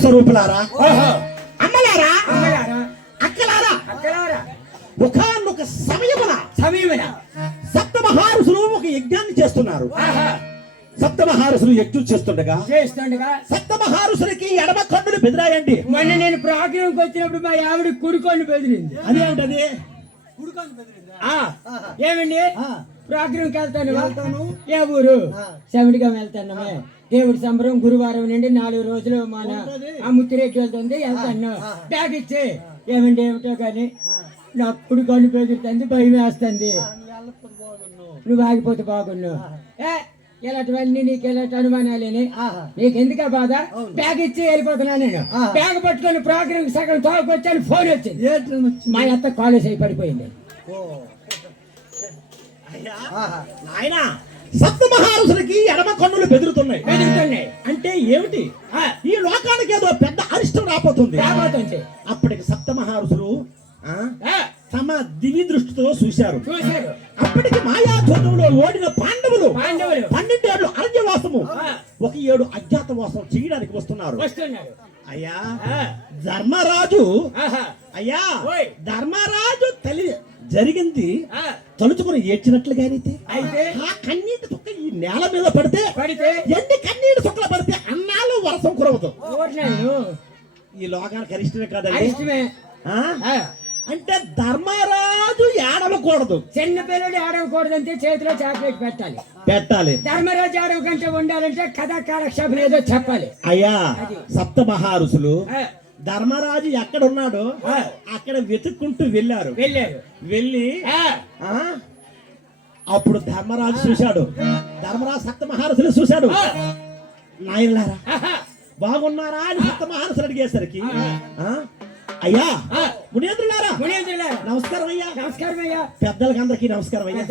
స్వరూపులారా, అమ్మలారా, అక్కలారా, ఒకనొక సమయమున సప్తమహారుషులు ఒక యజ్ఞాన్ని చేస్తున్నారు. సప్తమహారుషులు యజ్ఞం చేస్తుండగా సప్తమహారుషులకి ఎడమ కన్నులు బెదిరాయండి. మొన్న నేను ప్రోగ్రాంకి వచ్చినప్పుడు మా ఆవిడ కుడికొండు బెదిరింది. అదేమిటది? ఏమండి ప్రోగ్రాంకి వెళ్తాను. ఏ ఊరు? సెమిడిగా వెళ్తానమే. దేవుడి సంబరం గురువారం నుండి 4 రోజులు మన ఆ ముత్తిరెడ్డి వెళ్తుంది. వెళ్తాను. బ్యాగ్ ఇచ్చే. ఏమండి ఏమిటో కానీ నా కుడికొండు బెదిరుతుంది, భయం వేస్తుంది. నువ్వు ఆగిపోతే బాగున్నావు. ఇలాంటివన్నీ నీకు ఇలాంటి అనుమానాలేని నీకెందుకా బాధ? బ్యాగ్ ఇచ్చి వెళ్ళిపోతున్నా. నేను బ్యాగ్ పట్టుకొని ప్రోగ్రామ్ సగం తోకొచ్చాను. ఫోన్ వచ్చింది. మా అత్త కాలేజ్ అయి పడిపోయింది. ఆయన సప్తమహారుషులకి ఎడమ కన్నులు బెదురుతున్నాయి. అంటే ఏమిటి? ఈ లోకానికి ఏదో పెద్ద అరిష్టం రాబోతుంది. అప్పటికి సప్తమహారుషులు తమ దివి దృష్టితో చూశారు. అప్పటికి మాయా చోదంలో ఓడిన పాండవులు 12 ఏళ్ళు అరణ్యవాసము, 1 ఏడు అజ్ఞాతవాసం చేయడానికి వస్తున్నారు. అయ్యా ధర్మరాజు, అయ్యా ధర్మరాజు తల్లి జరిగింది తలుచుకుని ఏడ్చినట్లుగానైతే ఆ కన్నీటి చుక్క ఈ నేల మీద పడితే ఎన్ని కన్నీటి చుక్కలు పడితే అన్నాలు వర్షం కురవదు. ఈ లోకానికి అరిష్టమే కాదండి. అంటే ధర్మరాజు ఏడవకూడదు, చిన్న పిల్లలు ఏడవకూడదు అంటే చేతిలో చాక్లెట్ పెట్టాలి. ధర్మరాజు ఏడవ కంటే ఉండాలంటే కథా కాలక్షేపం ఏదో చెప్పాలి. అయ్యా సప్తమహారుషులు ధర్మరాజు ఎక్కడ ఉన్నాడో అక్కడ వెతుక్కుంటూ వెళ్ళారు. వెళ్ళి అప్పుడు ధర్మరాజు చూశాడు. ధర్మరాజు సప్తమహారుషులు చూశాడు. నాయనలారా బాగున్నారా అని సప్తమహారుషులు అడిగేసరికి అయ్యా మునీంద్రులారా నమస్కారం అయ్యా. నమస్కారం అయ్యా. పెద్దలకి అందరికి నమస్కారం అయ్యా.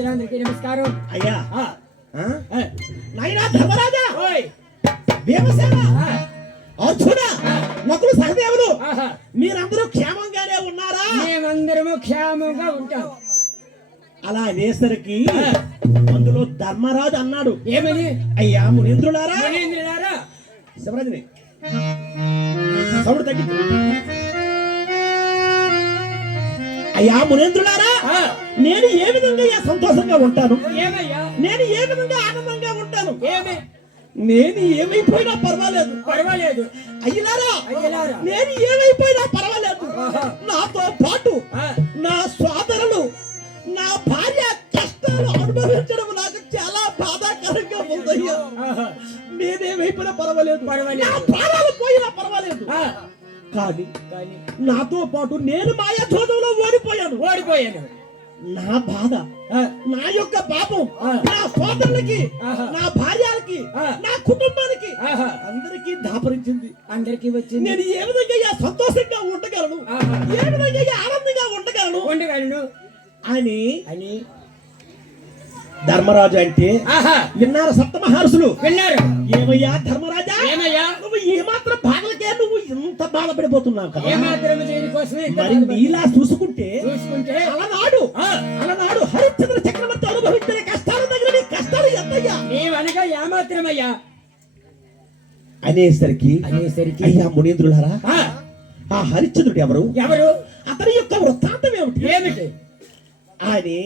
నమస్కారం అయ్యా. నాయనా ధర్మరాజా, భీమసేన, అర్జున, నకులు, సహదేవులు మీరందరూ క్షేమంగానే ఉన్నారా? మేమందరము క్షేమంగా ఉంటాం. అలా అనేసరికి అందులో ధర్మరాజు అన్నాడు, ఏమని? అయ్యా మునీంద్రులారా, శివరాజుని సౌండ్ తగ్గించు. అయ్యా మునేంద్రులారా, నేను ఏ విధంగా సంతోషంగా ఉంటాను? నేను ఏ విధంగా ఆనందంగా ఉంటాను? నేను ఏమైపోయినా పర్వాలేదు. అయ్యలారా, నేను ఏమైపోయినా పర్వాలేదు. నాతో పాటు నా సోదరులు, నా భార్య కష్టాలు అనుభవించడం నాకు చాలా బాధాకరంగా ఉందయ్యా. నేనేమైపోయినా పర్వాలేదు, నా ప్రాణాలు పోయినా పర్వాలేదు. కానీ నాతో పాటు నేను మాయా చోదంలో ఓడిపోయాను. నా బాధ, నా యొక్క పాపం నా సోదరులకి, నా భార్యలకి, నా కుటుంబానికి అందరికీ దాపరించింది, అందరికీ వచ్చింది. నేను ఏ విధంగా సంతోషంగా ఉండగలను, ఏ విధంగా ఆనందంగా ఉండగలను అని ధర్మరాజు అంటే విన్నారు సప్తమహర్షులు. విన్నారు. ఏమయ్యా ధర్మరాజా, నువ్వు ఏమాత్రం బాధలకే నువ్వు ఇంత బాధపడిపోతున్నావు కదా? మరి నీలా చూసుకుంటే అలనాడు హరిశ్చంద్ర చక్రవర్తి అనుభవించిన కష్టాల దగ్గర నీ కష్టాలు ఎంతయ్యా? నీవనగా ఏమాత్రమయ్యా అనేసరికి అయ్యా మునీంద్రులారా, ఆ హరిశ్చంద్రుడు ఎవరు? అతని యొక్క వృత్తాంతం ఏమిటి అని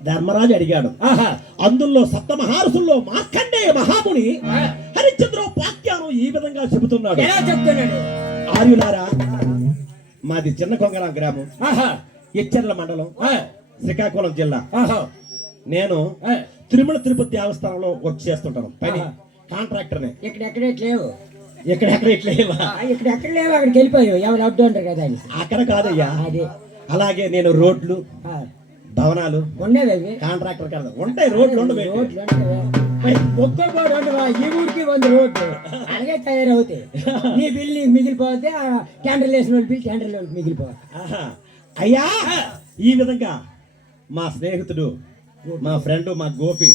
ధర్మరాజు అడిగాడు. అందులో సప్తమహర్షుల్లో మార్కండేయ మహాముని హరిశ్చంద్రోపాఖ్యానం ఈ విధంగా చెబుతున్నాడు. ఆర్యులారా, మాది చిన్న కొంగర గ్రామం, ఎచ్చెర్ల మండలం, శ్రీకాకుళం జిల్లా. నేను తిరుమల తిరుపతి దేవస్థానంలో వర్క్ చేస్తుంటాను. పని కాంట్రాక్టర్నే. ఎక్కడెక్కడ లేవు. ఇక్కడెక్కడ లేవు, అక్కడికి వెళ్ళిపోయావు. ఎవరు అడ్డు ఉంటారు కదా అని. అక్కడ కాదయ్యా. అలాగే నేను రోడ్లు, భవనాలు ఉండేవి. కాంట్రాక్టర్ కదా ఉంటాయి. రోడ్లు ఉండవు. ఒక్కొక్క ఈ ఊరికి 100 రోడ్లు అలాగే తయారవుతాయి. నీ బిల్లు మిగిలిపోతే టెండర్లు వేసిన వాళ్ళు బిల్ టెండర్లు మిగిలిపోవాలి. అయ్యా ఈ విధంగా మా స్నేహితుడు, మా ఫ్రెండ్, మా గోపి,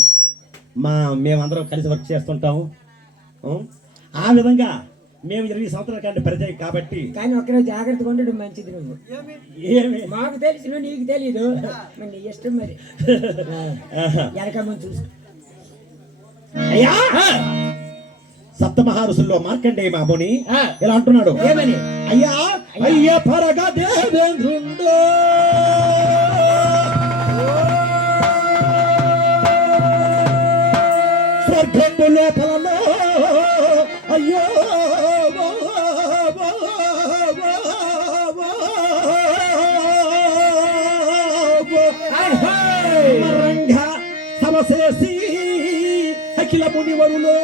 మేమందరం కలిసి వర్క్ చేస్తుంటాము. ఆ విధంగా మేము 20 సంవత్సరాల కంటే పరిచయం కాబట్టి. కానీ ఒక్కరోజు జాగ్రత్తగా ఉండడం మంచిది. నువ్వు ఏమి మాకు తెలిసిన నీకు తెలీదు, నీ ఇష్టం. మరి వెనక ముందు చూసుకో. అయ్యా సప్తమహారుషుల్లో మార్కండేయ మాముని ఆ. ఇలా అంటున్నాడు, ఏమని? అయ్యా అయ్య పరగ దేవేంద్రుండో స్వర్గంబు లోపలలో అయ్యో మరంగా సమసేసి అఖిల మునివరులో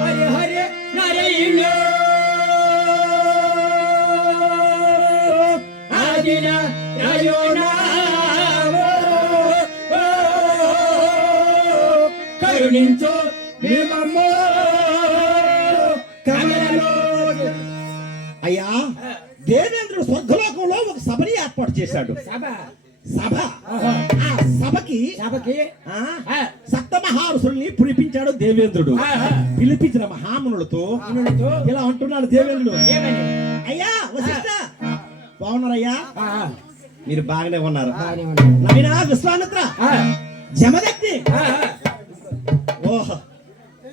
హరి హరి నారాయణ ఆదిన రాయోణ కరుణించు మేమమ్మో కమలలో. అయ్యా దేవేంద్రుడు స్వర్గలోకంలో ఒక సభని ఏర్పాటు చేశాడు. సభ సభ ఆహా. ఆ సభకి సభకి ఆ సప్తమహారుషుల్ని పిలిపించాడు దేవేంద్రుడు. ఆహా. పిలిపించిన మహామునులతో అనులతో ఇలా అంటున్నాడు దేవేంద్రుడు, ఏమని? అయ్యా వశిష్ఠ బాగున్నారయ్యా? ఆ, మీరు బాగానే ఉన్నారు. బాగానే ఉన్నాడు. నవీన విశ్వామిత్ర ఆ, జమదగ్ని ఆ, ఓహో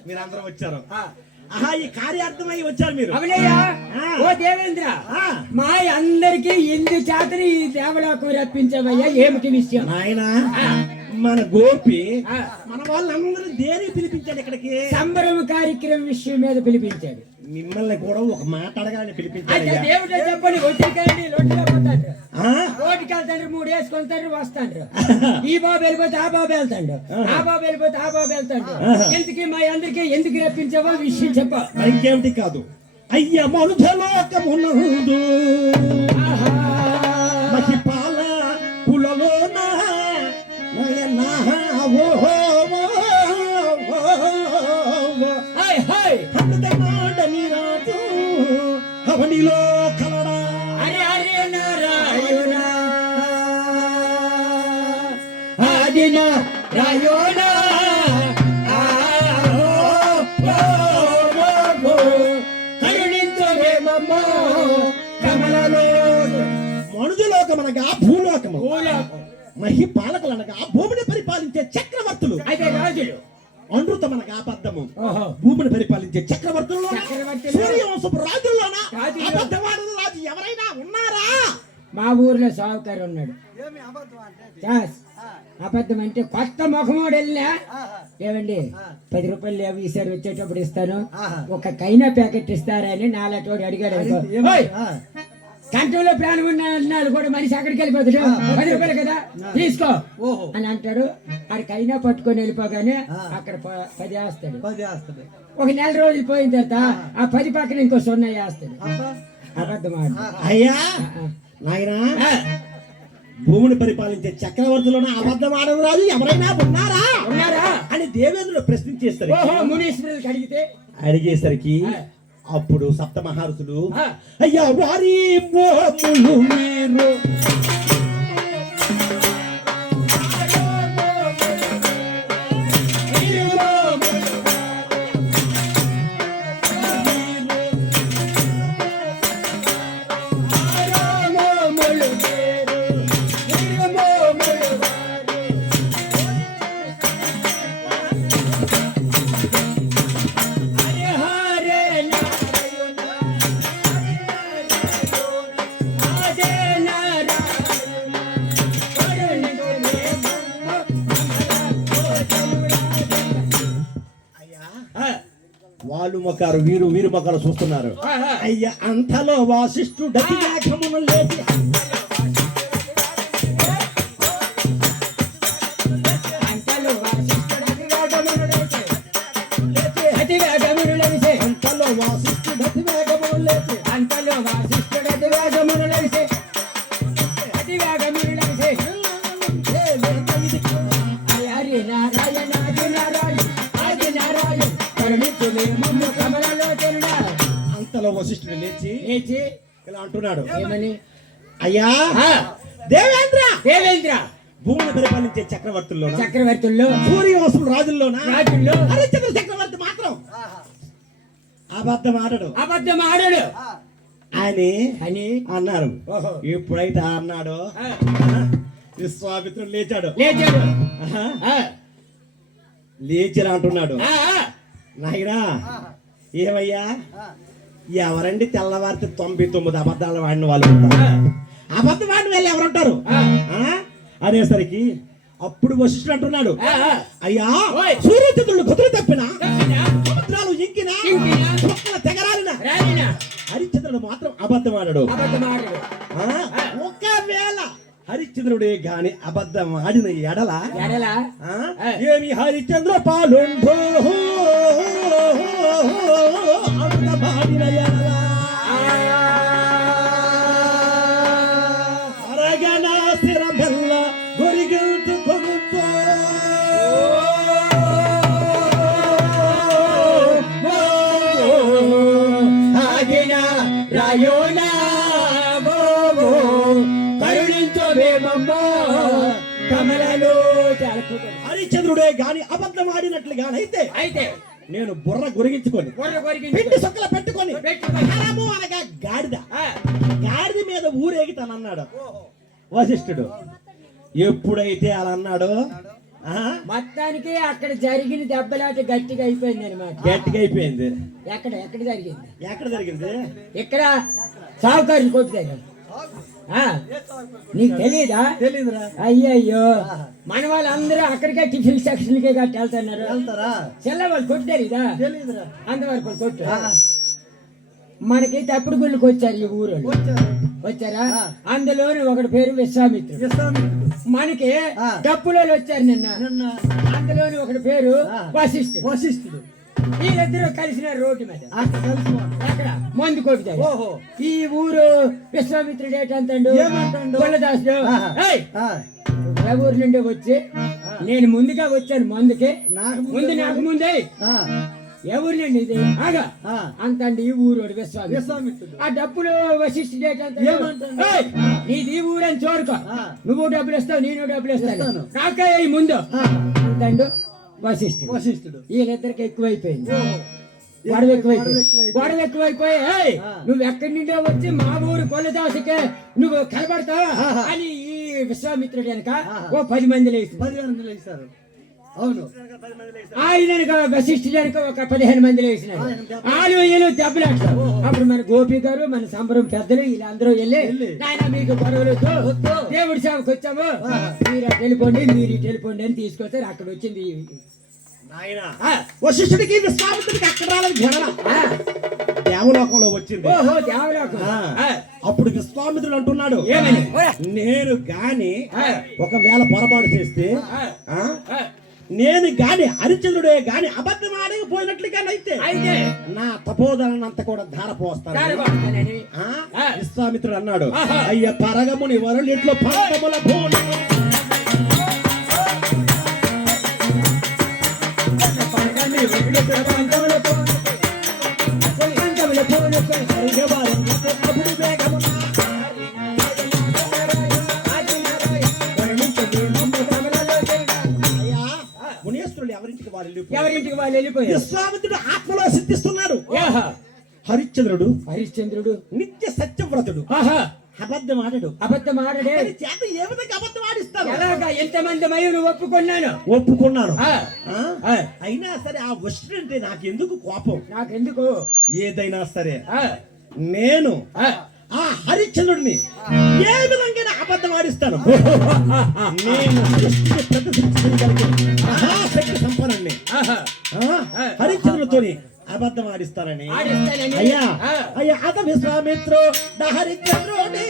మీరందరూ వచ్చారు. ఆ. ఆహా ఈ కార్యార్థమై వచ్చారు మీరు. అవునయ్యా. ఆ. ఓ దేవేంద్ర, ఆ, మా అందరికి ఇందు చేతని ఈ దేవలోకం రప్పించవయ్యా, ఏమిటి విషయం? నాయనా ఆ, మన గోపి ఆ. మన వాళ్ళందరూ దేనికి పిలిపించాడు ఇక్కడికి? సంబరం కార్యక్రమం విషయం మీద పిలిపించాడు. మిమ్మల్ని కూడా ఒక మాట అడగాలని అయితే పిలిపించాడు. దేవుడు చెప్పండి, ఒట్టికండి లొట్టిలో పోతాడు, ఆ? రోడ్డుకి వెళ్తాడు, 3 వేసుకుంటాడు, వస్తాడు. ఈ బాబు వెళ్ళిపోతే ఆ బాబు వెళ్తాడు, ఆ బాబు వెళ్ళిపోతే ఆ బాబు వెళ్తాడు. ఎందుకు మా అందరికి ఎందుకు రప్పించావో విషయం చెప్ప. మరి ఇంకేమిటి కాదు, అయ్య మనుజలోకమునందు ఆహా. మహిపాల కులలోన నయనా ఓహో హాయ్ హాయ్. హనుదమాడని రాజు అవనిలో కలడా. హరి హరి నారాయణ ఆదిన రాయోణ కరుణించమేమమ్మో కమలలో. మనుజలోకమనగా భూలోకము, భూలోకం. మహిపాలకులనగా భూమిని పరిపాలించే చక్రవర్తులు, అయితే రాజులు. అనృతమనగా అబద్ధము ఓహో. భూమిని పరిపాలించే చక్రవర్తుల్లో చక్రవర్తులు. సూర్యవంశపు రాజుల్లోన రాజుల్లో. అబద్ధవాడు రాజు ఎవరైనా ఉన్నారా? మా ఊర్లో సావుకారు ఉన్నాడు. చాస్. అబద్ధం అంటే కొత్త ముఖమోడు వెళ్ళినా ఏమండి 10 రూపాయలు లేవు ఈసారి వచ్చేటప్పుడు ఇస్తాను, ఒక కైనా ప్యాకెట్ ఇస్తారా అని నాలటోడు అడిగాడు అనుకో. ఓయ్, కంఠంలో ప్రాణం ఉన్న అన్నాడు కూడా మనిషి అక్కడికి వెళ్ళిపోతాడు, 10 రూపాయలు కదా తీసుకో అని అంటాడు. ఆడికైనా పట్టుకొని వెళ్ళిపోగానే అక్కడ 10 వేస్తాడు. ఒక నెల రోజులు పోయిన తర్వాత ఆ 10 పక్కన ఇంకో 0 వేస్తాడు. అబద్ధం ఆడు. అయ్యా నాయనా భూమిని పరిపాలించే చక్రవర్తులను అబద్ధమాడని రాజు ఎవరైనా ఉన్నారా ఉన్నారా అని దేవేంద్రుడు ప్రశ్నించేసరికి ఓహో మునీశ్వరులకు అడిగితే అడిగేసరికి అప్పుడు సప్తమహారుషులు ఆ. అయ్యా వారి మోములు మీరు వాళ్ళు మొక్కారు, వీరు మొక్కలు చూస్తున్నారు. అయ్యా అంతలో వాసిష్ఠుడు మేఘమును లేచి అంతలో వశిష్ఠుడు లేచి ఇలా అంటున్నాడు, ఏమని? అయ్యా ఆ, దేవేంద్ర దేవేంద్ర భూమిని పరిపాలించే చక్రవర్తుల్లో చక్రవర్తుల్లో సూర్యవంశం రాజుల్లోనా రాజుల్లో హరిశ్చంద్ర చక్రవర్తి మాత్రం అబద్ధం ఆడడు అబద్ధం ఆడాడు అని అన్నారు. ఎప్పుడైతే అన్నాడో విశ్వామిత్రుడు లేచాడు. లేచాడు. ఆహా. లేచిరా అంటున్నాడు, నాయనా ఏమయ్యా ఎవరండి తెల్లవారితే 99 అబద్ధాలు వాడిన వాళ్ళు ఉంటారు? అబద్ధం వాడిన వాళ్ళు ఎవరుంటారు? అనేసరికి అప్పుడు వశిష్ఠుడు అంటున్నాడు, అయ్యా సూర్యచంద్రుడు కుదురు తప్పిన సముద్రాలు ఇంకిన తెగరాలిన హరిశ్చంద్రుడు మాత్రం అబద్ధం ఆడాడు. ఒకవేళ హరిశ్చంద్రుడే గాని అబద్ధం ఆడిన ఎడల ఏమి హరిశ్చంద్ర పాలుండో అబద్ధమాడిన ఎడల అరగనా స్థిరమెల్ల గొరిగెంటుకొనుతో ఆగిన రాయోనా కమలలో హరిశ్చంద్రుడే గాని అబద్ధం ఆడినట్లు గానైతే నేను బుర్ర గొరిగించుకొని పిండి సొక్కలు పెట్టుకొని అనగా గాడిద మీద ఊరేగితానన్నాడు వశిష్ఠుడు. ఎప్పుడైతే అలా అన్నాడు మొత్తానికి అక్కడ జరిగిన దెబ్బలాట గట్టిగా అయిపోయింది అనమాట. గట్టిగా అయిపోయింది. ఎక్కడ ఎక్కడ జరిగింది? ఎక్కడ జరిగింది? ఇక్కడ సావుకారులు కొట్టు దగ్గర. నీకు తెలీదా? తెలీదురా. అయ్యయ్యో, మన వాళ్ళందరూ అక్కడికే టిఫిన్ సెక్షన్ కే కట్టి వెళ్తున్నారు. చెల్ల వాళ్ళు కొట్టు తెలీదా? తెలీదురా. అంతవరకు కొట్టు. మనకి తప్పుడు గుళ్ళకి వచ్చారు ఈ ఊరు వచ్చారా? అందులోని ఒకటి పేరు విశ్వామిత్రుడు. మనకి డప్పులో వచ్చారు నిన్న. అందులోని ఒకటి పేరు వశిష్ఠుడు. వీళ్ళిద్దరూ కలిసిన రోడ్డు మీద అక్కడ మందు కొట్టుతారు. ఈ ఊరు విశ్వామిత్రుడు ఏంటంటాడు? కొల్లదాసుడు ఊరు నుండి వచ్చి నేను ముందుగా వచ్చాను మందుకి, నాకు ముందే ఎవరు నుండి ఇది ఆగా అంతండి ఈ ఊరు విశ్వామిత్రుడు. ఆ డబ్బులు వశిష్ఠుడు నీది ఈ ఊరు అని చూడుకో, నువ్వు డబ్బులు ఇస్తావు నేను డబ్బులు ఇస్తాను, నాకే ముందు అంతండు వశిష్ఠుడు. వీళ్ళిద్దరికి ఎక్కువైపోయింది, గొడవ ఎక్కువైపోయి నువ్వు ఎక్కడి నుండే వచ్చి మా ఊరు కొల్లదాసుకే నువ్వు కనబడతావా అని ఈ విశ్వామిత్రుడు వెనక 10 మంది లేచారు. అవును, ఆయన వశిష్ఠుడు వెనక ఒక 15 మంది లేచినారు. వీళ్ళు దెబ్బలాడతారు. అప్పుడు మన గోపి గారు మన సంబరం పెద్దలు వీళ్ళందరూ వెళ్ళి ఆయన మీకు గొడవలు దేవుడి సేవకు వచ్చాము, మీరు వెళ్ళిపోండి అని తీసుకొస్తారు. అక్కడ వచ్చింది వశిష్ఠుడికి విశ్వామిత్రుడికి అక్కడ రాలేదు ఘటన, దేవలోకంలో వచ్చింది. అప్పుడు విశ్వామిత్రుడు అంటున్నాడు, నేను గాని ఒకవేళ పొరపాటు చేస్తే నేను గాని హరిశ్చంద్రుడే గాని అబద్ధం ఆడకపోయినట్లుగానైతే నా తపోధనంతా కూడా ధార పోస్తాను. విశ్వామిత్రుడు అన్నాడు, అయ్య పరగముని వరులు ఇట్లో పంటముల భూమి ఎవరింటికి వాళ్ళు వెళ్ళిపోయారు. విశ్వామిత్రుడు ఆత్మలో సిద్ధిస్తున్నాడు. హరిశ్చంద్రుడు నిత్య సత్యవ్రతుడు, అబద్ధం ఆడడే చేత ఏ విధంగా అబద్ధం ఆడిస్తారు? ఎంతమంది మయ్యను ఒప్పుకున్నాను. అయినా సరే ఆ వశిష్ఠుడు అంటే నాకెందుకు కోపం? ఏదైనా సరే నేను ఆ హరిశ్చంద్రుడిని ఏ విధంగా అబద్ధం ఆడిస్తాను. నేను మహాశక్తి సంపన్నుడిని, హరిశ్చంద్రుడితోని అబద్ధం ఆడిస్తానని. అయ్యా అత విశ్వామిత్రు హరిశ్చంద్రుడే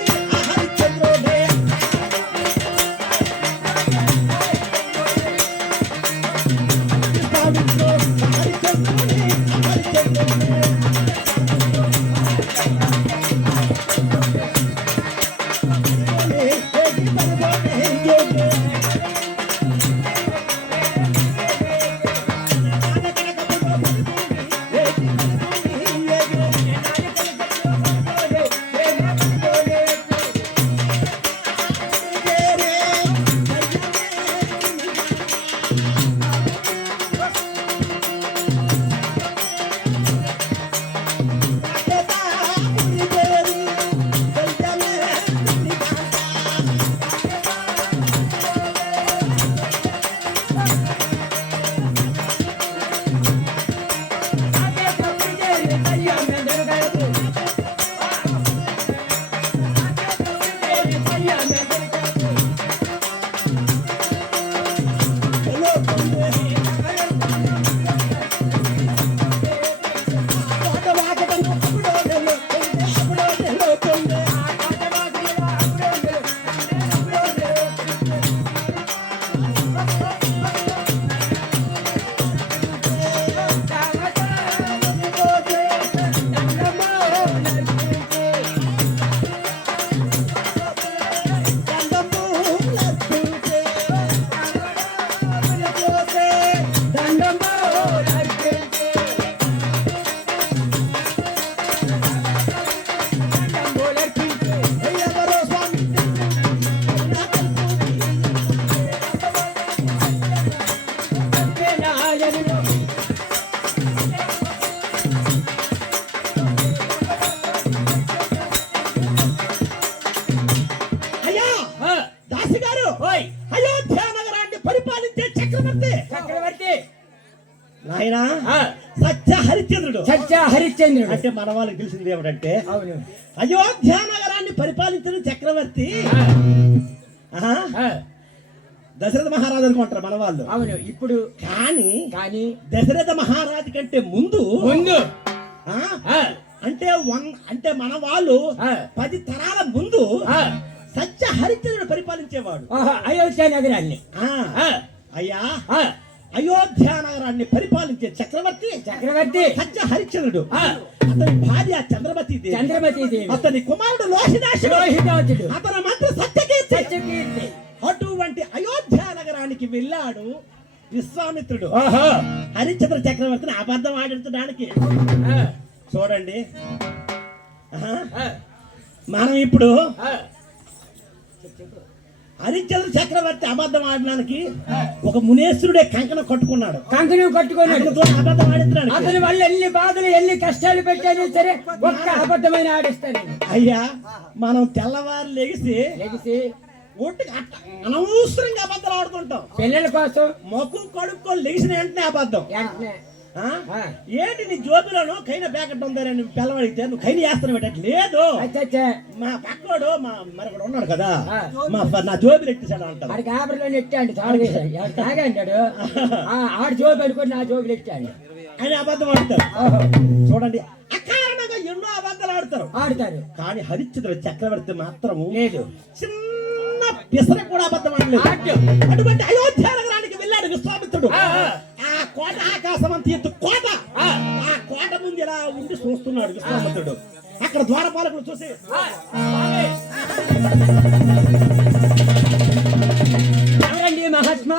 ఆయన ఆ, సత్య హరిశ్చంద్రుడు. సత్య హరిశ్చంద్రుడు అంటే మన వాళ్ళకి తెలిసింది ఏమిటంటే అవును. అయోధ్య నగరాన్ని పరిపాలించిన చక్రవర్తి ఆహా, ఆ, దశరథ మహారాజు అనుకుంటారు మన వాళ్ళు. అవును. ఇప్పుడు కానీ కానీ దశరథ మహారాజు కంటే ముందు ముందు ఆ, ఆ, అంటే మన వాళ్ళు ఆ, 10 తరాల ముందు ఆ, సత్య హరిశ్చంద్రుడు పరిపాలించేవాడు. ఓహో, అయోధ్య నగరాన్ని. ఆ, ఆ, అయ్యా ఆ, అయోధ్య నగరాన్ని పరిపాలించే చక్రవర్తి చక్రవర్తి సత్య హరిశ్చంద్రుడు. ఆ, అతని భార్య చంద్రమతి దేవి, చంద్రమతి దేవి, అతని కుమారుడు లోహితాక్షుడు, లోహితాక్షుడు, అతని మంత్రి సత్యకీర్తి. సత్యకీర్తి. అటువంటి అయోధ్య నగరానికి వెళ్ళాడు విశ్వామిత్రుడు ఓహో, హరిశ్చంద్ర చక్రవర్తిని అబద్ధం ఆడించడానికి. ఆ, చూడండి, ఆహా, ఆ, మనం ఇప్పుడు ఆ, హరిశ్చంద్ర చక్రవర్తి అబద్ధం ఆడడానికి ఒక మునేశ్వరుడే కంకణం కట్టుకున్నాడు. కంకణం కట్టుకున్నాడు. ఆయనతో అబద్ధం ఆడించడానికి. అతని వల్ల ఎన్ని బాధలు ఎన్ని కష్టాలు పెట్టాను సరే ఒక్క అబద్ధమైన ఆడిస్తాను. అయ్యా, మనం తెల్లవారు లెగిసి లెగిసి ఒట్టుకి అనవసరంగా అబద్ధాలు ఆడుతుంటాం. పిల్లల కోసం మొక్కు కడుక్కొని లెగిసిన వెంటనే అబద్ధం. వెంటనే ఆ? ఏంటి నీ జోబిలోను కైన ప్యాకెట్ ఉందని పిల్లవాడితే నువ్వు కైన చేస్తాను పెట్టట్టు లేదు. అచ్చచ్చా, మా పక్కోడు మరొకడు ఉన్నాడు కదా, ఆ. నా జోబిలు ఎట్టేసాడు అంటారు. ఆడికి ఆబరిలో నెట్టాడు తాగంటాడు. ఆడు జోబు అనుకుని నా జోబులు ఎట్టాడు అని అబద్ధం ఆడతారు. ఓహో, చూడండి, అకారణంగా ఎన్నో అబద్ధాలు ఆడతారు. ఆడతారు. కానీ హరిశ్చంద్ర చక్రవర్తి మాత్రము లేదు, చిన్న పిసర కూడా అబద్ధం ఆడలేదు. అటువంటి అయోధ్య నగరానికి వెళ్ళాడు విశ్వామిత్రుడు. ఆ కోట ఆకాశం అంత ఎత్తు కోట. ఆ కోట ముందు ఇలా ఉండి చూస్తున్నాడు విశ్వామిత్రుడు. అక్కడ ద్వారపాలకులు చూసి ఎవరండి మహాత్మా?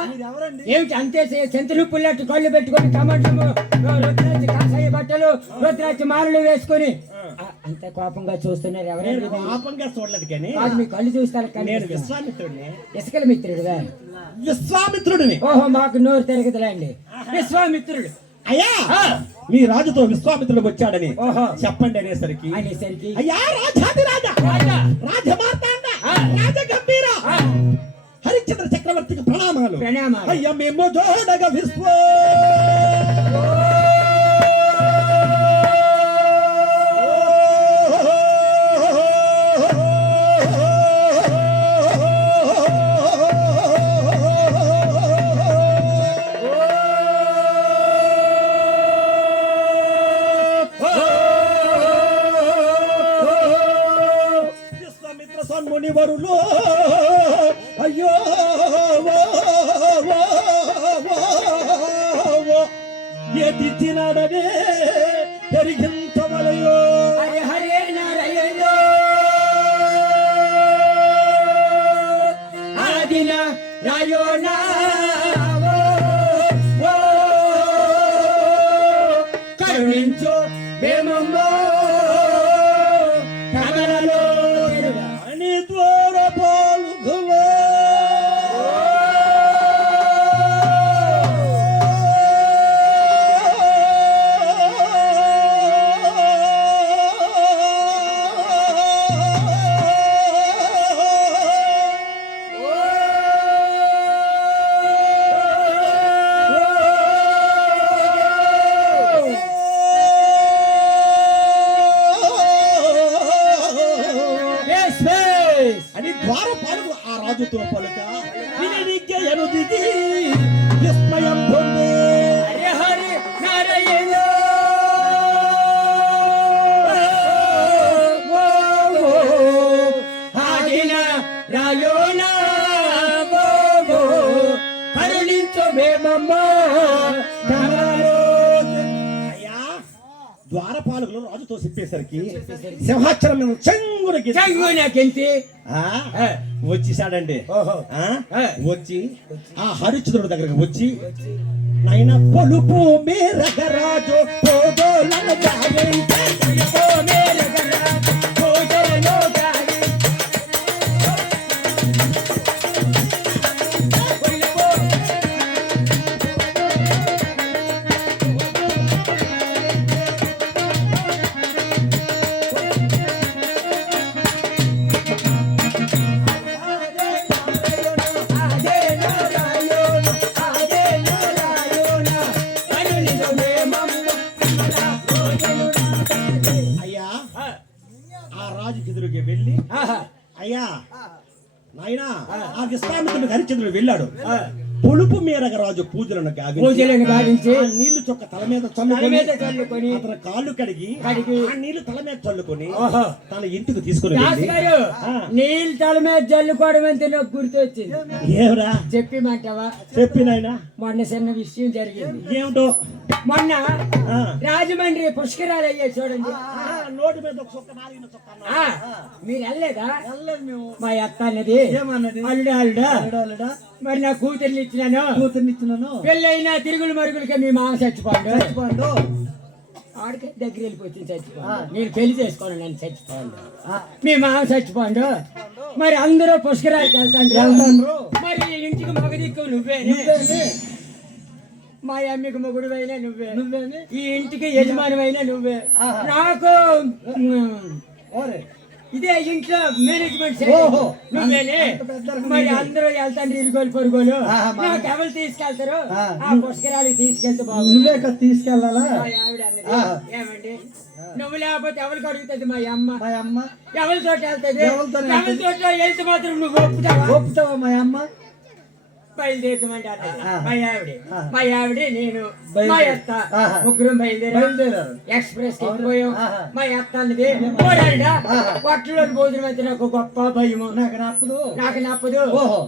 ఏమిటి అంతే చెంతులు పుల్లట్టు కళ్ళు పెట్టుకొని టమాటము రుద్రాచి కాసాయ బట్టలు రుద్రాచి మాలలు వేసుకొని అంత కోపంగా చూస్తున్నారు. ఎవరండి? పాపంగా చూడలేదు కానీ కాదు, మీ కళ్ళు చూస్తారు. నేను విశ్వామిత్రుడిని. ఇసుకల మిత్రుడుగా? విశ్వామిత్రుడిని. ఓహో, మాకు నోరు తిరగదులేండి. విశ్వామిత్రుడు. అయ్యా, మీ రాజుతో విశ్వామిత్రుడు వచ్చాడని ఓహో చెప్పండి అనేసరికి అయ్యా రాజాది రాజా రాజమార్తాండ రాజగంభీర హరిశ్చంద్ర చక్రవర్తికి ప్రణామాలు. అయ్యా, మేము జోడగ విశ్వ మునివరులో అయ్యో ఎదిచ్చినాడనే పెరిగించవలయో. హరే హరే నారాయణ ఆదిన రాయోణ కరుణించు వేమమ్మో అని ద్వారపాలకులు ఆ రాజుతో పలుక వినిదిగ్గయను దిగి విస్మయం పొంది హరి హరి నారాయణ ఆదిన రాయోణ కరుణించు వేమమ్మో. ద్వారపాలకులు రాజుతో చెప్పేసరికి సింహాచలం మీద చెంగునకి వచ్చేసాడండి. వచ్చి ఆ హరిశ్చంద్రుడి దగ్గరకు వచ్చి నాయన పొలుపు మేరగరాజు ఆ రాజుకి ఎదురుగా వెళ్ళి, అయ్యా నాయనా ఆ విశ్వామిత్రుడికి హరిశ్చంద్రుడు వెళ్ళాడు. పొలుపు మేరగ రాజు పూజలను గావించి నీళ్లు చొక్క తల మీద చల్లుకొని అతని కాళ్ళు కడిగి ఆ నీళ్లు తల మీద చల్లుకొని తన ఇంటికి తీసుకుని నీళ్ళు తల మీద చల్లుకోవడం అంటే నాకు గుర్తొచ్చింది. ఏమరా చెప్పిమంటావా? చెప్పినాయనా మొన్న చిన్న విషయం జరిగింది. ఏమిటో? మొన్న రాజమండ్రి పుష్కరాలు అయ్యాయి చూడండి. నోటి మీద ఒక చొక్క నాలుగు చొక్క. మీరు వెళ్ళలేదా? మా అత్త అన్నది అల్లుడా మరి నా కూతుర్ని ఇచ్చినాను పెళ్ళైనా తిరుగులు మరుగులకే మీ మామ చచ్చిపోండు ఆడికి దగ్గర వెళ్ళిపోతుంది చచ్చిపోండు. నేను పెళ్లి చేసుకోను నన్ను చచ్చిపోండు. మీ మామ చచ్చిపోండు. మరి అందరూ పుష్కరాలకి వెళ్తాను. మరి ఇంటికి మగ దిక్కు నువ్వేనే, మా అమ్మకి మొగుడు అయినా నువ్వేనే, ఈ ఇంటికి యజమానివైనా నువ్వే. నాకు ఇదే ఇంట్లో మేనేజ్మెంట్ నువ్వేనే. మరి అందరూ వెళ్తాను ఇరుగోలు పొరుగులు. నాకు ఎవరు తీసుకెళ్తారు? ఆ పుష్కరాలకి తీసుకెళ్తే నువ్వే తీసుకెళ్ళాలా? ఆవిడ అన్నది, ఏమండి నువ్వు లేకపోతే ఎవరికి అడుగుతుంది మా అమ్మ? ఎవరి తోట వెళ్తుంది? ఎవరి తోట వెళ్తే మాత్రం నువ్వు ఒప్పుతావా? మా అమ్మ బయలుదేరుతామంటే మా ఆవిడ నేను మా అత్త ముగ్గురం బయలుదేరారు. ఎక్స్ప్రెస్ ఎక్కిపోయాం. మా అత్త అన్నది, పొట్టలో భోజనం అయితే నాకు గొప్ప భయము. నాకు నప్పదు.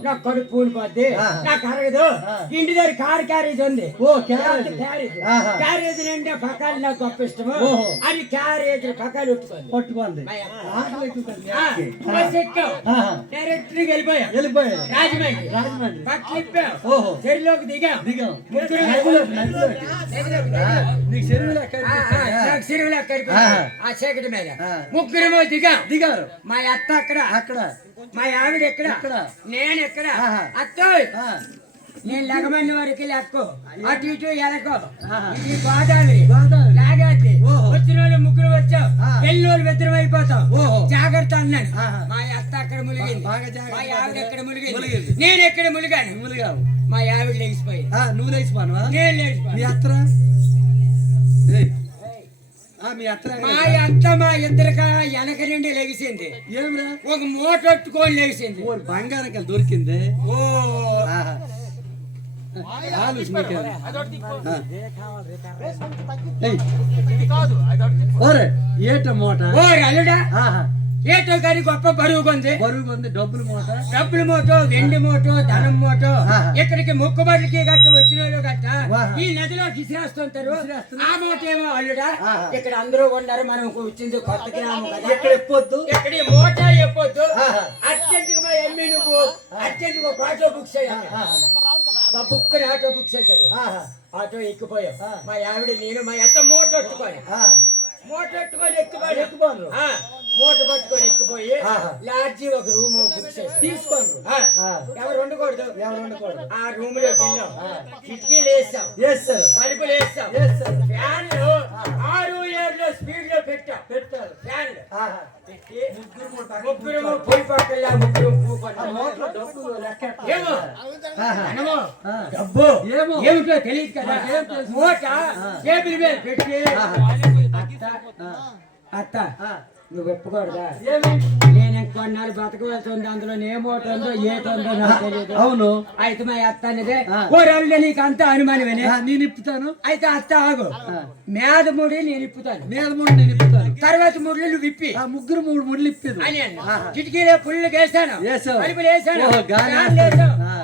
నాకు కడుపు పూలిపోద్ది. నాకు అరగదు. ఇంటి దగ్గర కార్ క్యారేజ్ ఉంది. క్యారేజ్ నిండా పకాలు నాకు గొప్ప ఇష్టము. అది క్యారేజ్ పకాలు పట్టుకోండి. డైరెక్ట్ వెళ్ళిపోయా రాజమండ్రి. పట్ల చెరువులోకి దిగాం. చెరువులో ఆ చీకటి మీద ముగ్గురేమో దిగారు. మా అత్త అక్కడ మా ఆవిడ ఎక్కడ, నేను ఎక్కడ. అత్తో నేను లెగమంది వరకు లెక్కో, అటు ఇటు ఎలకో. ఇది గోదావరి లాగాది. వచ్చిన వాళ్ళు ముగ్గురు వచ్చావు, వెళ్ళిన వాళ్ళు వ్యతిరేకం అయిపోతాం. జాగ్రత్త అన్నాను. మా అత్త అక్కడ ములిగింది, మా ఆవిడ ఎక్కడ ములిగింది, నేను ఎక్కడ ములిగాను. మా ఆవిడ లేచిపోయింది. నువ్వు లేచిపోను? నేను లేచిపోయాను. మీ అత్త మా ఇద్దరిక వెనక నుండి లెగిసింది. ఏమిరా? ఒక మూటొట్టుకొని లెగిసింది. బంగారం దొరికింది. ఏట మూట అల్లుడా ఏటో కానీ గొప్ప బరువుకుంది. డబ్బులు మూట, వెండి మూట, ధనం మూట. ఇక్కడికి మొక్కుబడికి గట్ట వచ్చిన వాళ్ళు గట్ట ఈ నదిలో విసిరేస్తుంటారు. ఆ మూట ఏమో అల్లుడా ఇక్కడ అందరూ ఉన్నారు. మనం వచ్చింది కొత్త గ్రామం కదా. ఇక్కడ మూట ఎప్పొద్దు. అర్జెంటుగా మా ఎమ్మె నువ్వు అర్జెంటుగా ఒక ఆటో బుక్ చేయాలి. బుక్కని ఆటో బుక్ చేశాడు. ఆటో ఎక్కిపోయాం. మా ఆవిడ నేను మా అత్త మూట పట్టుకొని ఎక్కిపోను. మూట పట్టుకొని ఎక్కిపోయి లాడ్జి ఒక రూమ్ బుక్ చేసి తీసుకోండి. ఎవరు ఉండకూడదు. ఆ రూమ్ లోకి వెళ్ళాం. కిటికీలు వేస్తాం, తలుపులు వేస్తాం, ఫ్యాన్లు 6-7 స్పీడ్ లో పెట్టారు. ఫ్యాన్లు పెట్టి ముగ్గురు పొయ్యి పక్కల ముగ్గురు డబ్బు ఏమిటో తెలియదు కదా. మూట టేబుల్ మీద పెట్టి అత్త నువ్వు ఒప్పుకోరుగా, నేను కొన్నాళ్ళు బతకవలసింది. అందులో ఏమోట ఉందో ఏటుందో నాకు తెలియదు. అవును. అయితే మా అత్త అనేది ఓరాళ్ళు నీకు అంత అనుమానమేనే. నేను ఇప్పుతాను. అయితే అత్త ఆగు, మేద ముడి నేను ఇప్పుతాను. తర్వాత ముడులు నువ్వు ఇప్పి. ముగ్గురు 3 ముడులు ఇప్పేది అని అన్న. కిటికీలో పుల్లు వేసాను, కలుపులు వేసాను,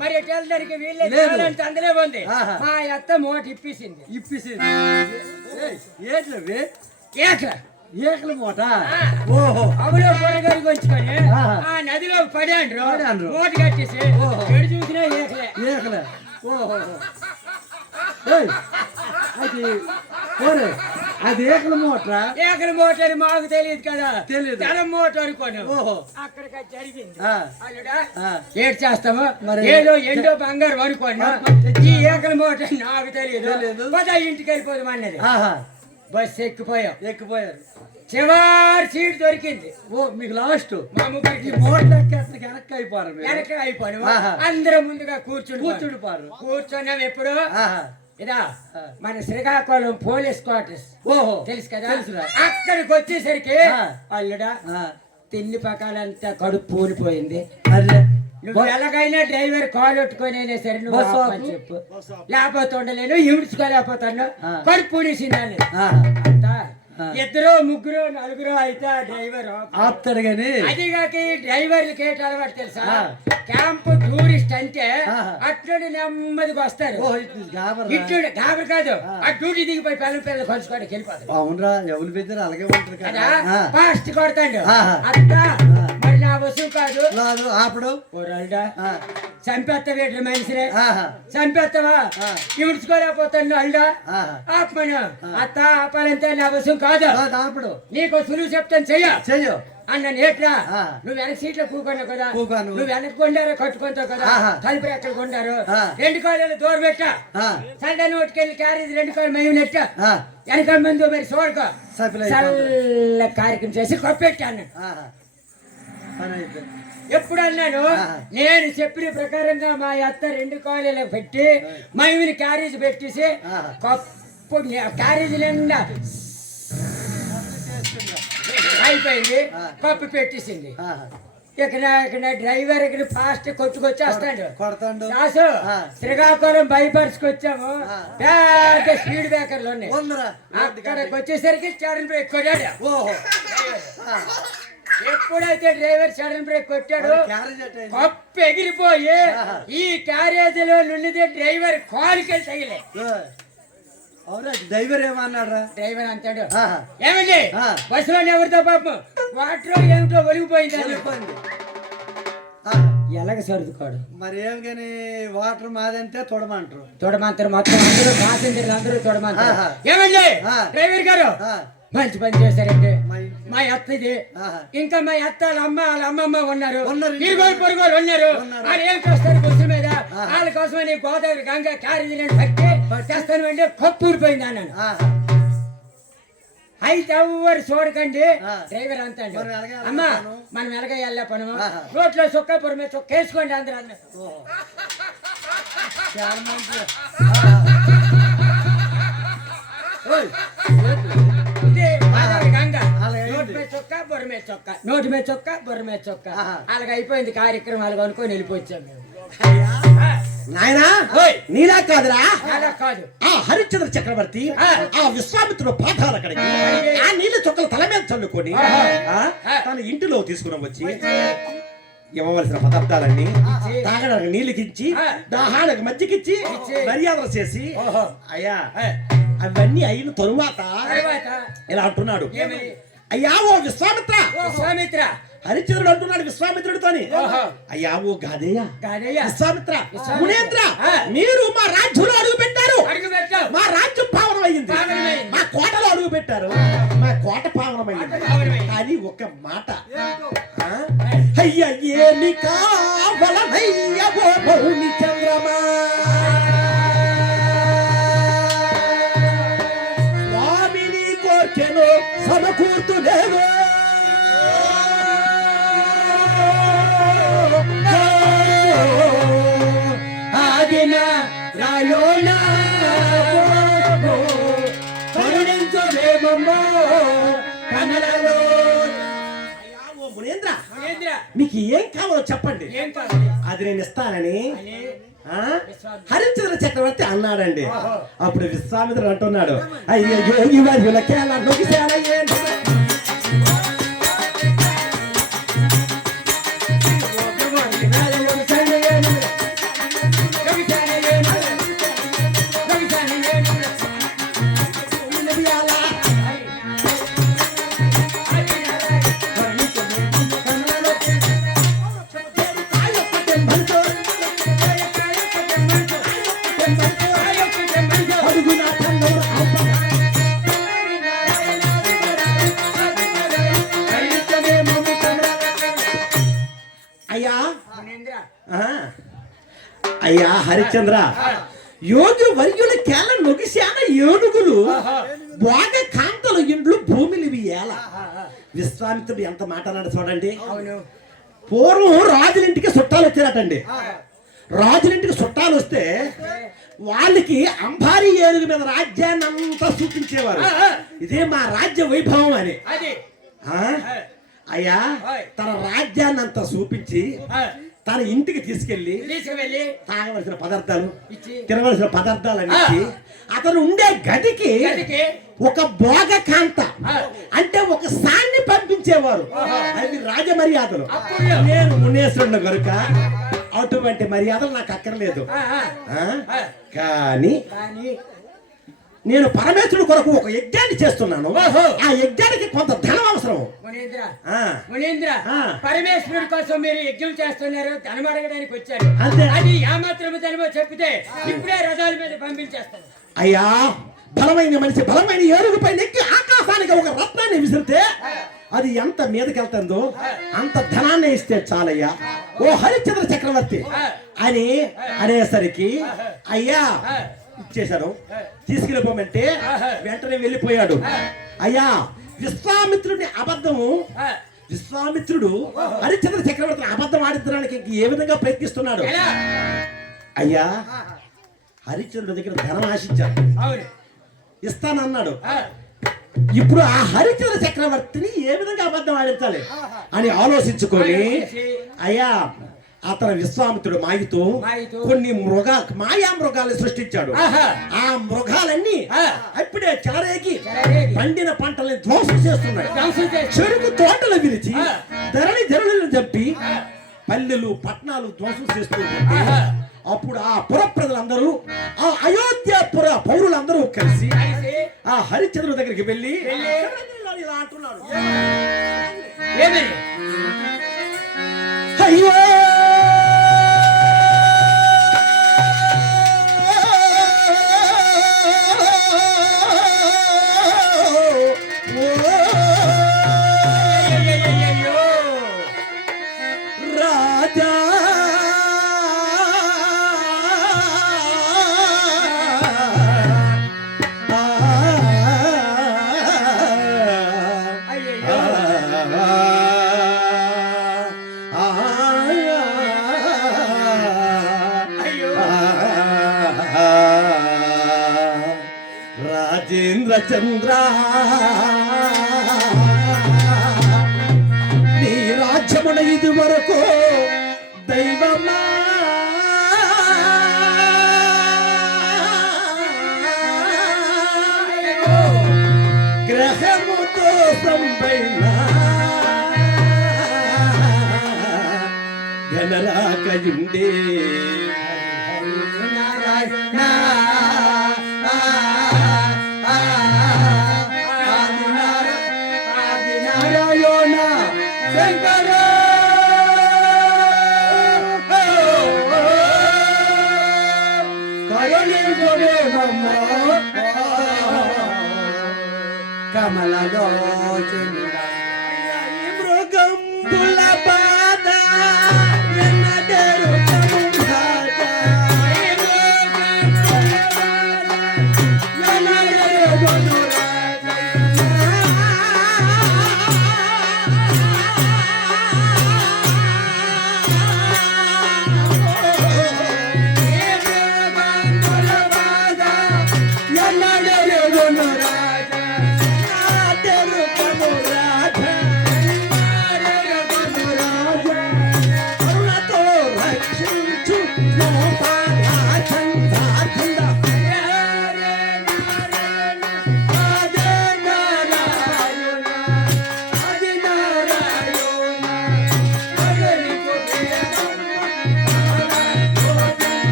మరి ఎటు వెళ్ళడానికి వీళ్ళే అందులో ఉంది. మా అత్త మూట ఇప్పేసింది. ఏకల మూట. అవులో పొరగారికి వచ్చుకొని ఆ నదిలో పడాండ్రు. మూట కట్టేసి ఎడు చూసినా ఏకలే. అది ఏకల మూట అని మాకు తెలియదు కదా. ధనం మూట అనుకోను. అక్కడికి జరిగింది. ఏడు చేస్తాము ఏదో ఎండో బంగారు అనుకోను. ఈ ఏకల మూట నాకు తెలియదు. పద ఇంటికి వెళ్ళిపోదాం అన్నది. బస్ ఎక్కిపోయారు. చివరి సీట్ దొరికింది. మీకు లాస్ట్ మా ముగ్గురికి వెనక్కి అయిపోను. అందరూ ముందుగా కూర్చుండిపోరు. కూర్చున్నాం. ఎప్పుడు ఇదా మన శ్రీకాకుళం పోలీస్ క్వార్టర్స్ ఓహో తెలుసు కదా తెలుసురా. అక్కడికి వచ్చేసరికి ఆ. అల్లుడా ఆ, తిండి పకాలంతా కడుపు పూలిపోయింది. అరే నువ్వు ఎలాగైనా డ్రైవర్ కాల్ పెట్టుకొని అయినా సరే నువ్వు బస్సు ఆపమని ఆపు. చెప్పు. లేకపోతే ఉండలేను ఇముడ్చుకోలేకపోతాను ఆ. కడుపు పూనేసిందని ఆ, అంతా ఆ. ఇద్దరు ముగ్గురు నలుగురు అయితే ఆ డ్రైవర్ ఆపుతాడు గాని అదిగాక ఈ డ్రైవర్లకి ఏంటి అలవాటు తెలుసా ఆ. క్యాంప్ టూరిస్ట్ అంటే ఆహా. అట్లుండి నెమ్మదిగా వస్తారు. ఓహో ఇటు గాబరా. ఇట్లు గాబరి కాదు ఆ. ఆ డ్యూటీ దిగిపోయి పిల్లలు కలుసుకోవడానికి వెళ్ళిపోతారు అవునరా ఎవరు పెద్దరు అలాగే ఉంటారు కదా కదా ఆ, ఫాస్ట్ కొడతాడు ఆహా. అత్త ఆ. మరి నా వస్తువు కాదు రాదు ఆపడు ఓరల్డా ఆ, చంపేస్తావు వీటి మనిషినే ఆహా, చంపేస్తావా ఆ. ఇముడ్చుకోలేకపోతాను అల్డా ఆహా. ఆపమను అత్త ఆపాలంటే నా వస్తువు కాదు రాదు, ఆపడు నీకు సులువు చెప్తాను చెయ్య చెయ్యు అన్న నేట్లా ఆ. నువ్వు వెనక సీట్లో కూకున్నావు కదా కూకాను. నువ్వు వెనక కొండారో కట్టుకుంటావు కదా ఆహా. తలుపు ఎక్కడ కొండారు ఆ. 2 కాళ్ళు దూరం పెట్టా ఆ, సండే నోటికెళ్ళి క్యారేజ్ 2 కాళ్ళు మయం నెట్ట ఆ, వెనక ముందు మరి చూడకో సప్లై అయిపోతుంది. చల్ల కార్యక్రమం చేసి కొప్పెట్టాను ఆహా. పని అయిపోయింది. ఎప్పుడు అన్నాను ఆహా. నేను చెప్పిన ప్రకారంగా మా అత్త 2 కాళ్ళు పెట్టి మయూని క్యారేజ్ పెట్టేసి ఆహా. కప్పు క్యారేజ్ నిండా అయిపోయింది ఆ. కప్పు పెట్టేసింది ఆహా. ఇక్కడ డ్రైవర్ ఇక్కడ ఫాస్ట్ కొట్టుకొచ్చేస్తాడు కొడతాడు దాసు ఆ. శ్రీకాకుళం బైపాస్ కి వచ్చాము ఆ. పెద్ద స్పీడ్ బ్రేకర్లు ఉన్నాయి వందరా అక్కడికి వచ్చేసరికి సడన్ బ్రేక్ కొట్టాడు ఓహో ఆ, ఎప్పుడైతే డ్రైవర్ సడన్ బ్రేక్ కొట్టాడు మరి క్యారేజ్ ఎట్ట అయింది? కప్పు ఎగిరిపోయి ఆహా. ఈ క్యారేజీలో నుండిదే డ్రైవర్ కాలుకెళ్ళి తగిలే ఓ, అవునా డ్రైవర్ ఏమన్నాడు డ్రైవర్ అంటాడు ఆహా. ఏమండి ఆ. బస్సులో ఎవరితో పాపం వాటర్ ఏమిటో ఒలిగిపోయింది అని. వెళ్ళిపోయింది. ఆ, ఎలాగ సర్దుకోడు మరి ఏం కానీ వాటర్ మాదంటే తొడమంటారు తొడమంటారు మొత్తం అందరూ ప్యాసింజర్లు అందరూ తొడమంటారు ఆహా. ఏమండి ఆ. డ్రైవర్ గారు ఆ, మంచి పని చేశారండి మా ఇంటి- మా అత్త ఇది ఆహా. ఇంకా మా అత్త వాళ్ళ అమ్మ వాళ్ళ అమ్మమ్మ ఉన్నారు ఉన్నారు. ఇరుగోలు పొరుగోలు ఉన్నారు ఉన్నారు. వాళ్ళు ఏం చేస్తారు బస్సు మీద ఆహా. వాళ్ళ కోసమని గోదావరి గంగ క్యారేజీ పట్టి చేస్తాను అంటే కప్పు ఊరిపోయింది అన్నాను ఆహా. అయితే ఎవరు చూడకండి ఆ. డ్రైవర్ అంటాడు మరి ఎలాగ అమ్మా వెళ్ళాను? మనం ఎలాగ వెళ్ళా పనము ఆహా. రోడ్లో చొక్కా పొరమే చొక్క వేసుకోండి అందరూ అన్నారు ఓహో. చాలా మంచి ఓయ్, ఇది గోదావరి గంగ అలాగే నోటి అయింది. మీద చొక్కా బొర్ర మీద చొక్కా నోటి మీద చొక్కా బొర్ర మీద చొక్కా ఆహా. అలాగ అయిపోయింది కార్యక్రమాలు అనుకొని వెళ్ళిపోవచ్చాం మేము నాయనా ఓయ్. నీలా కాదురా అలా కాదు ఆ హరిశ్చంద్ర చక్రవర్తి ఆ. ఆ విశ్వామిత్రుడు పాఠాలు అక్కడికి ఆ నీళ్లు చుక్కలు తల మీద చల్లుకొని ఆహా. ఆ, తన ఇంటిలో తీసుకుని వచ్చి ఇవ్వవలసిన పదార్థాలన్నీ తాగడానికి నీళ్ళకిచ్చి ఆ. దాహానికి మజ్జికిచ్చి ఇచ్చి. మర్యాదలు చేసి ఓహో. అయ్యా అవన్నీ అయిన తరువాత తర్వాత ఇలా అంటున్నాడు ఏమని? అయ్యా ఓ విశ్వామిత్ర ఓ స్వామిత్ర హరిశ్చంద్రుడు అంటున్నాడు విశ్వామిత్రుడితోని ఓహో. అయ్యా ఓ గాదేయ కాదయ్యా విశ్వామిత్ర విశ్వామిత్ర. మునేంద్ర ఆ. మీరు మా రాజ్యంలో అడుగు పెట్టారు అడుగు పెట్టావు మా రాజ్యం పావనమైంది పావనమైంది. మా కోటలో అడుగు పెట్టారు మా కోట పావనమైంది పావనమైంది. కానీ ఒక మాట ఆ? అయ్య ఏమి కావలనయ్య ఓ భౌని చంద్రమా స్వామిని కోర్కెను సమకూర్తులేదు ఆగిన రాయోన కరుణించలేమమ్మో కన్నడలో అయ్యా ఓ మునేంద్ర మహేంద్ర మీకు ఏం కావాలో చెప్పండి ఏం కావాలి అది నేను ఇస్తానని అని ఆ? హరిశ్చంద్ర చక్రవర్తి అన్నాడండి అప్పుడు విశ్వామిత్రుడు అంటున్నాడు అయ్యో ఇవరికేలా నొగిసేలా ఏంటి అయ్యా ఆ, అయ్యా హరిశ్చంద్ర యోగి వర్యుల కేల నొగిశాన ఏనుగులు బాగా కాంతలు ఇండ్లు భూమిలు ఇవి ఏల విశ్వామిత్రుడు ఎంత మాట అన్నాడు చూడండి అవును పూర్వం రాజులింటికి చుట్టాలు వచ్చారటండి రాజులింటికి చుట్టాలు వస్తే వాళ్ళకి అంబారీ ఏనుగు మీద రాజ్యాన్ని అంతా చూపించేవారు. ఇదే మా రాజ్య వైభవం అని. అది ఆ? అయ్యా తన రాజ్యాన్ని అంతా చూపించి తన ఇంటికి తీసుకెళ్లి తాగవలసిన పదార్థాలు తినవలసిన పదార్థాలు ఇచ్చి అతను ఉండే గదికి ఒక భోగ కాంత అంటే ఒక సాన్ని పంపించేవారు. అది రాజమర్యాదలు. నేను మునేశ్వరుడు కనుక అటువంటి మర్యాదలు నాకు అక్కర్లేదు. కానీ నేను పరమేశ్వరుడు కొరకు ఒక యజ్ఞాన్ని చేస్తున్నాను. ఆ యజ్ఞానికి కొంత ధనం అవసరం. పరమేశ్వరుడి కోసం మీరు యజ్ఞం చేస్తున్నారు, ధనం అడగడానికి వచ్చారు. అంతే. అది ఏమాత్రం ధనమో చెప్పితే ఇప్పుడే రథాల మీద పంపించేస్తాను. అయ్యా బలమైన మనిషి బలమైన ఏనుగుపై నెక్కి ఆకాశానికి ఒక రత్నాన్ని విసిరితే అది ఎంత మీదకెళ్తుందో అంత ధనాన్ని ఇస్తే చాలయ్యా. ఓ హరిశ్చంద్ర చక్రవర్తి అని అనేసరికి అయ్యా ఇచ్చేశాను. తీసుకెళ్ళిపోమంటే వెంటనే వెళ్ళిపోయాడు. అయ్యా విశ్వామిత్రుడి అబద్ధము విశ్వామిత్రుడు హరిశ్చంద్ర చక్రవర్తిని అబద్ధం ఆడించడానికి ఏ విధంగా ప్రయత్నిస్తున్నాడు. అయ్యా హరిశ్చంద్రుడి దగ్గర ధనం ఆశించాడు, ఇస్తానన్నాడు. ఇప్పుడు ఆ హరిశ్చంద్ర చక్రవర్తిని ఏ విధంగా అబద్ధం ఆడించాలి అని ఆలోచించుకొని అయ్యా అతను విశ్వామిత్రుడు మాయతో కొన్ని మాయా మృగాలను సృష్టించాడు. ఆ మృగాలన్నీ అప్పుడే చెలరేగి పండిన పంటల్ని ధ్వంసం చేస్తున్నాయి. చెరుకు తోటలు విరిచి ధరలను చంపి పల్లెలు పట్టణాలు ధ్వంసం చేస్తుంటే అప్పుడు ఆ పుర ప్రజలందరూ ఆ అయోధ్యపుర పౌరులందరూ కలిసి ఆ హరిశ్చంద్రుడి దగ్గరికి వెళ్ళి ఇలా అంటున్నారు, అయ్యో రాజేంద్ర చంద్ర నీ రాజ్యమున ఇది వరకు దైవమా గ్రహముతో సంపైన ఘనరాకయుండే కమలలో మృగంబుల బాధ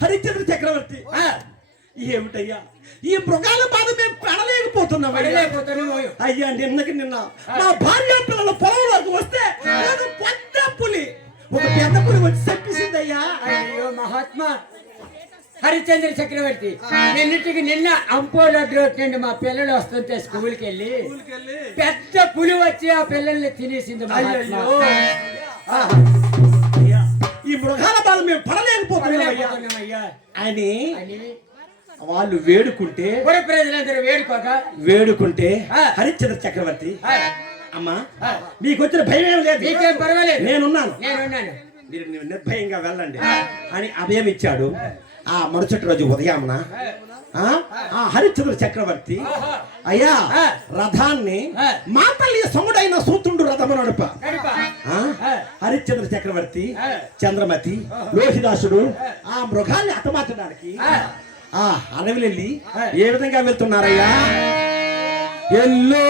హరిశ్చంద్ర చక్రవర్తి ఏమిటయ్యా ఈ మృగాల బాధ మేము పడలేకపోతున్నాం. అయ్యా నిన్నకి నిన్న మా భార్య పిల్లల పొలంలోకి వస్తే ఒక పెద్ద పులి వచ్చి చంపేసిందయ్యా. అయ్యో మహాత్మా హరిశ్చంద్ర చక్రవర్తి నిన్నటికి నిన్న అంపోలడ్ రోడ్ నుండి మా పిల్లలు వస్తుంటే స్కూల్కి వెళ్ళి పెద్ద పులి వచ్చి ఆ పిల్లల్ని తినేసింది. ఈ మృగాల బాధ మేము పడలేకపోతున్నామయ్యా అని వాళ్ళు వేడుకుంటే ప్రజలందరూ వేడుకుంటే హరిశ్చంద్ర చక్రవర్తి అమ్మా మీకు వచ్చిన భయం ఏం లేదు, నీకేం పర్వాలేదు, నేనున్నాను. మీరు నిర్భయంగా వెళ్ళండి అని అభయం ఇచ్చాడు. ఆ మరుసటి రోజు ఉదయామున ఆ హరిశ్చంద్ర చక్రవర్తి అయ్యా రథాన్ని మా తల్లి సముడైన సూతుండు రథము నడుప. హరిశ్చంద్ర చక్రవర్తి, చంద్రమతి, లోహిదాసుడు ఆ మృగాల్ని హతమార్చడానికి ఆ అడవిలెళ్ళి ఏ విధంగా వెళ్తున్నారయ్యా? ఎల్లో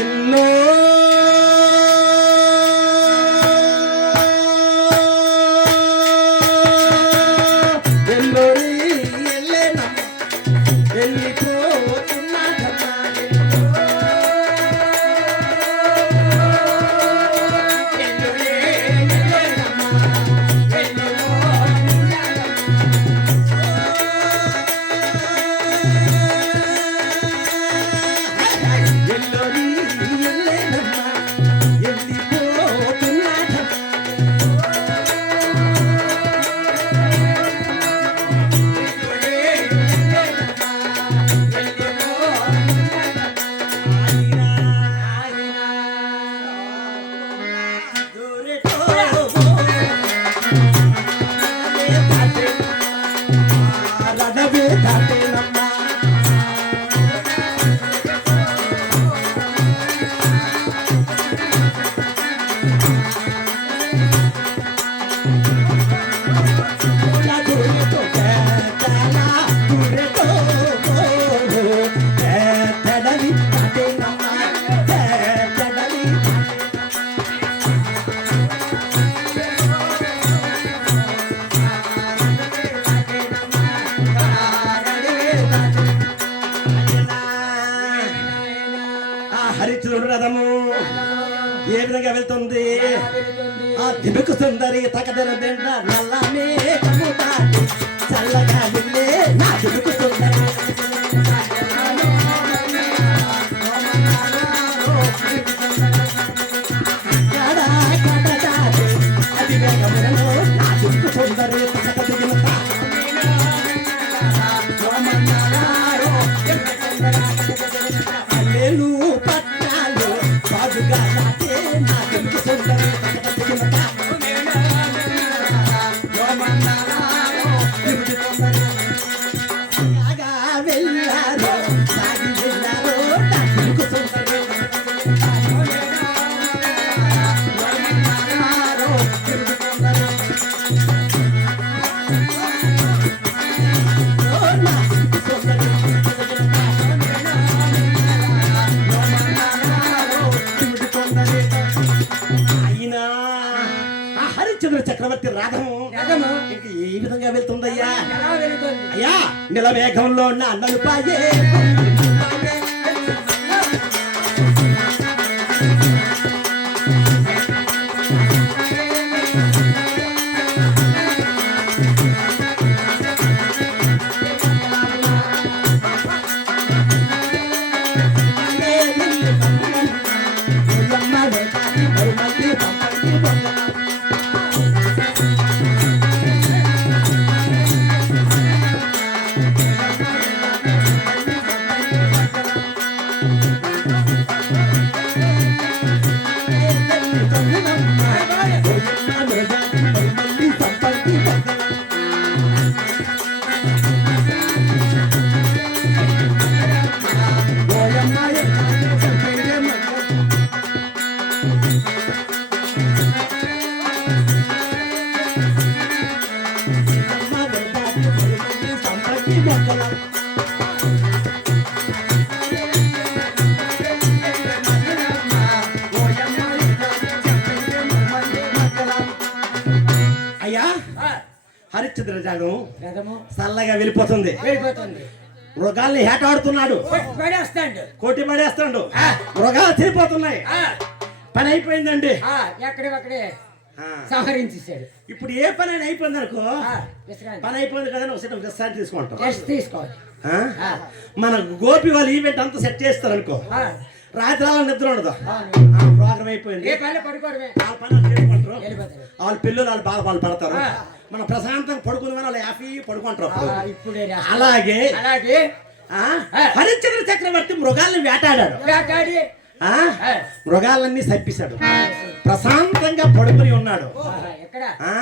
ఎల్లో ఎల్లోరి ఎల్లేనమ్మ వెళ్ళిపోతున్నా హరిశ్చంద్రుడు రథము ఏ విధంగా వెళ్తుంది? ఆ దిబుకు సుందరి తగదర దిండ నల్లమే కముతాటి చల్లగా వెళ్ళే నా దిబుకు సుందరి అది వేగములలో నా దిబుకు సుందరి అల్లేలు పట్టాలు బాగుగా నాటే నా దిబుకు సుందరి వెళ్ళారు సాగి వెళ్ళారు నా దిబుకు సుందరి అయినా ఆ హరిశ్చంద్ర చక్రవర్తి రథము ఇంక ఏ విధంగా వెళ్తుందయ్యా? అయ్యా నిలవేగంలో నా నలుపాయే అయ్యా హరిశ్చంద్ర రథము చల్లగా వెళ్ళిపోతుంది. మృగాల్ని ఏటాడుతున్నాడు, కోటి పడేస్తాడు, మృగాలు తిరిగిపోతున్నాయి. పని అయిపోయిందండి, ఎక్కడే సంహరించేసాడు. ఇప్పుడు ఏ పని అయినా అయిపోయింది అనుకో, పని అయిపోయింది కదా ఒకసారి విశ్రాంతి తీసుకోవాలి. మన గోపి వాళ్ళు ఈవెంట్ అంతా సెట్ చేస్తారు అనుకో, రాత్రి అలా నిద్ర ఉండదు. ప్రోగ్రామ్ అయిపోయింది, వాళ్ళ పిల్లలు వాళ్ళు బాధ వాళ్ళు పడతారు. మన ప్రశాంతంగా పడుకుని వాళ్ళు హ్యాపీ పడుకుంటారు. అలాగే హరిశ్చంద్ర చక్రవర్తి మృగాల్ని వేటాడాడు. వేటాడి ఆ మృగాలన్నీ చంపేశాడు. ప్రశాంతంగా పడుకుని ఉన్నాడు. ఎక్కడ ఆ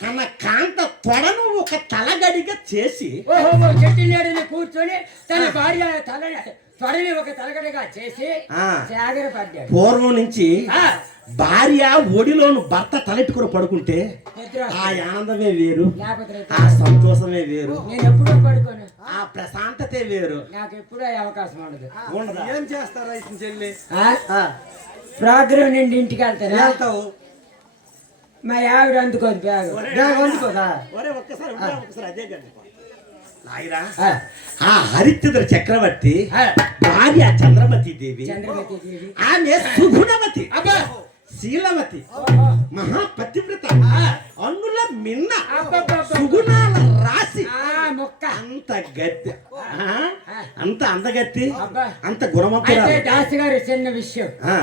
తన కాంత తొడను ఒక తలగడిగా చేసి ఓహో చెట్టు నీడని కూర్చొని తన భార్య త్వరని ఒక తలగడగా చేసి జాగ్ర పడ్డాడు. పూర్వం నుంచి భార్య ఒడిలోను భర్త తలెట్టుకుని పడుకుంటే ఆ ఆనందమే వేరు, ఆ సంతోషమే వేరు, నేను ఎప్పుడూ పడుకోను, ఆ ప్రశాంతతే వేరు. నాకు ఎప్పుడూ అవకాశం ఉండదు. ఉండదా? ఏం చేస్తారా ఇతని చెల్లి? ప్రోగ్రాం నుండి ఇంటికి వెళ్తాను. వెళ్తావు మా ఆవిడ అందుకోదు బ్యాగ్. బ్యాగ్ అందుకోదా? ఒరే ఒక్కసారి ఉండు, ఒక్కసారి అదే గండి. నాయనా, ఆ హరిశ్చంద్ర చక్రవర్తి భార్య చంద్రమతి దేవి, చంద్రమతి దేవి ఆమె సుగుణవతి, అబ్బా శీలవతి, మహాపతివ్రత, అన్నుల మిన్న, అబ్బబ్బబ్బ. సుగుణాల రాశి, మొక్క అంత గట్టి, అంత అందగత్తి, అబ్బా. అంత అయితే గుణవంతురాలు. దాసి గారు చిన్న విషయం, ఆ,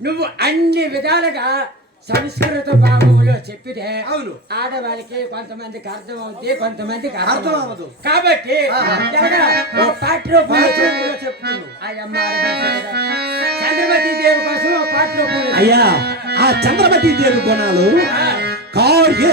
నువ్వు అన్ని విధాలుగా సంస్కృత భావంలో చెప్పితే అవును. ఆడవాళ్ళకి కొంతమందికి అర్థం అవుతుంది, కొంతమందికి అర్థం అర్థం అవ్వదు. అవ్వదు. కాబట్టి ఎలాగా ఓ పాట రూపంలో చెప్పు. చెప్పుకుండు. ఆ అమ్మ చంద్రమతి దేవి కోసం ఓ పాట రూపంలో అయ్యా ఆ చంద్రమతి దేవి గుణాలు కార్యే